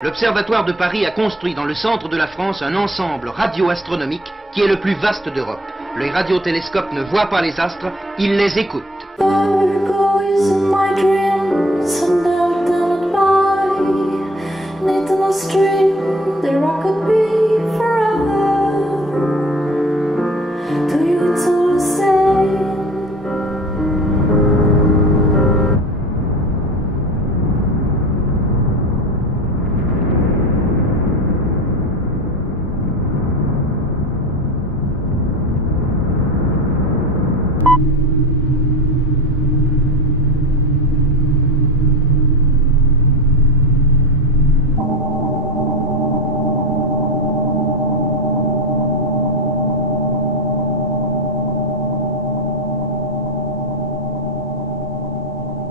L'Observatoire de Paris a construit dans le centre de la France un ensemble radioastronomique qui est le plus vaste d'Europe. Les radiotélescopes ne voient pas les astres, ils les écoutent.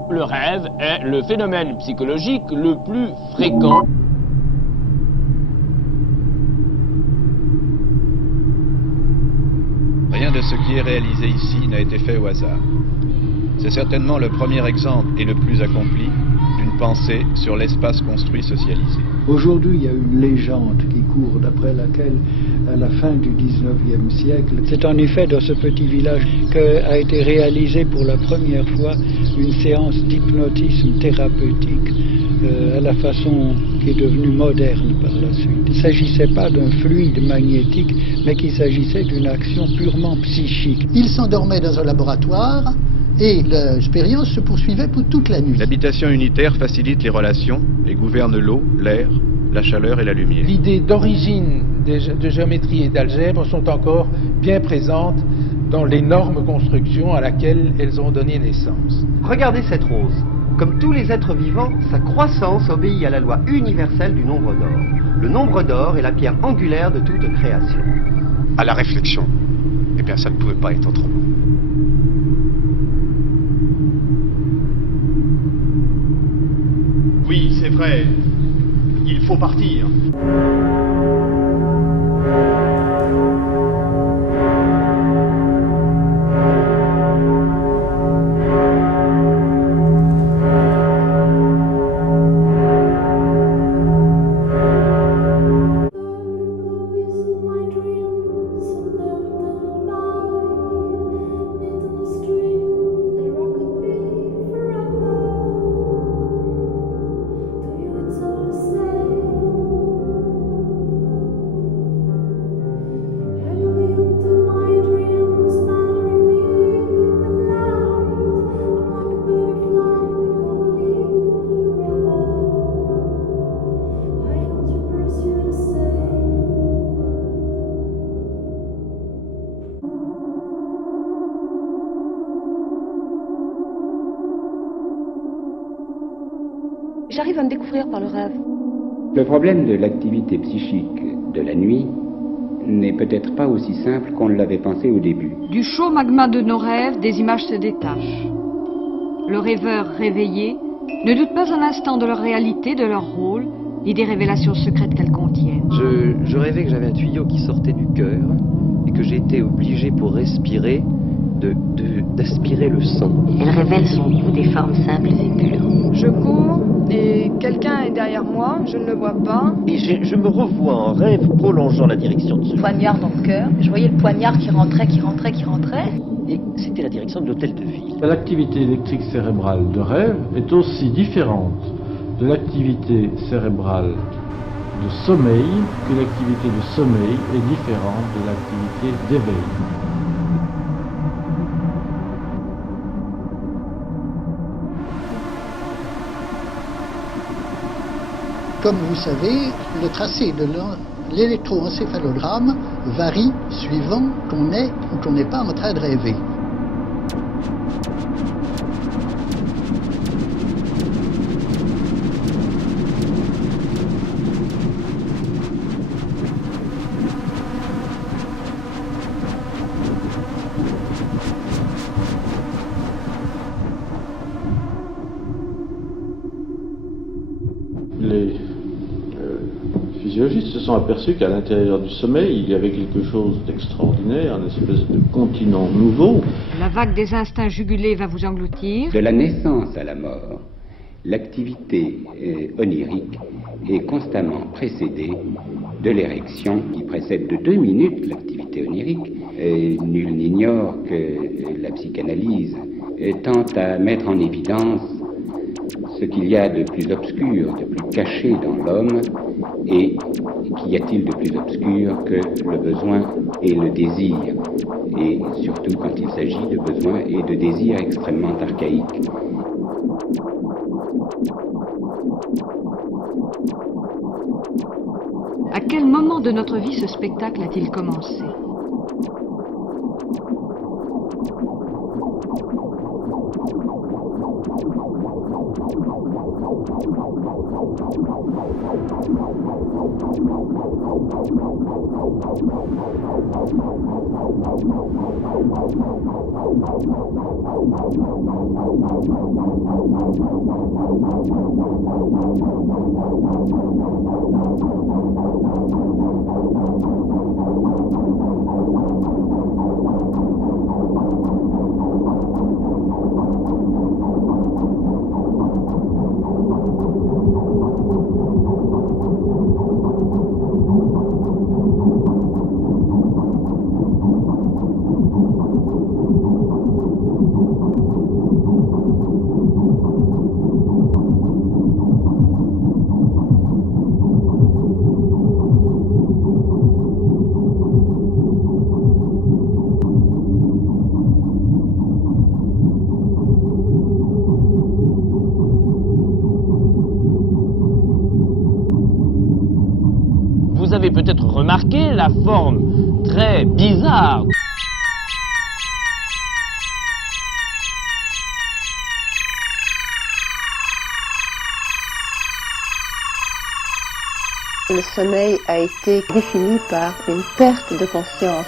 Le rêve est le phénomène psychologique le plus fréquent. Rien de ce qui est réalisé ici n'a été fait au hasard. C'est certainement le premier exemple et le plus accompli d'une pensée sur l'espace construit socialisé. Aujourd'hui, il y a une légende qui court d'après laquelle, à la fin du 19e siècle, c'est en effet dans ce petit village qu'a été réalisée pour la première fois une séance d'hypnotisme thérapeutique à la façon qui est devenue moderne par la suite. Il ne s'agissait pas d'un fluide magnétique, mais qu'il s'agissait d'une action purement psychique. Il s'endormait dans un laboratoire et l'expérience se poursuivait pour toute la nuit. L'habitation unitaire facilite les relations et gouverne l'eau, l'air, la chaleur et la lumière. L'idée d'origine de géométrie et d'algèbre sont encore bien présentes dans l'énorme construction à laquelle elles ont donné naissance. Regardez cette rose. Comme tous les êtres vivants, sa croissance obéit à la loi universelle du nombre d'or. Le nombre d'or est la pierre angulaire de toute création. À la réflexion, eh bien ça ne pouvait pas être autrement. Oui, c'est vrai. Il faut partir. J'arrive à me découvrir par le rêve. Le problème de l'activité psychique de la nuit n'est peut-être pas aussi simple qu'on l'avait pensé au début. Du chaud magma de nos rêves, des images se détachent. Le rêveur réveillé ne doute pas un instant de leur réalité, de leur rôle, ni des révélations secrètes qu'elles contiennent. Je rêvais que j'avais un tuyau qui sortait du cœur et que j'étais obligé pour respirer d'aspirer le sang. Elle révèle son goût des formes simples et pures. Je cours et quelqu'un est derrière moi, je ne le vois pas. Et je me revois en rêve prolongeant la direction de ce poignard dans le cœur. Je voyais le poignard qui rentrait. Et c'était la direction de l'hôtel de ville. L'activité électrique cérébrale de rêve est aussi différente de l'activité cérébrale de sommeil que l'activité de sommeil est différente de l'activité d'éveil. Comme vous savez, le tracé de l'électroencéphalogramme varie suivant qu'on est ou qu'on n'est pas en train de rêver. Les physiologistes se sont aperçus qu'à l'intérieur du sommeil, il y avait quelque chose d'extraordinaire, une espèce de continent nouveau. La vague des instincts jugulés va vous engloutir. De la naissance à la mort, l'activité onirique est constamment précédé de l'érection qui précède de 2 minutes l'activité onirique. Nul n'ignore que la psychanalyse tente à mettre en évidence ce qu'il y a de plus obscur, de plus caché dans l'homme, et qu'y a-t-il de plus obscur que le besoin et le désir, et surtout quand il s'agit de besoins et de désirs extrêmement archaïques. À quel moment de notre vie ce spectacle a-t-il commencé ? Vous avez peut-être remarqué la forme très bizarre. Le sommeil a été défini par une perte de conscience.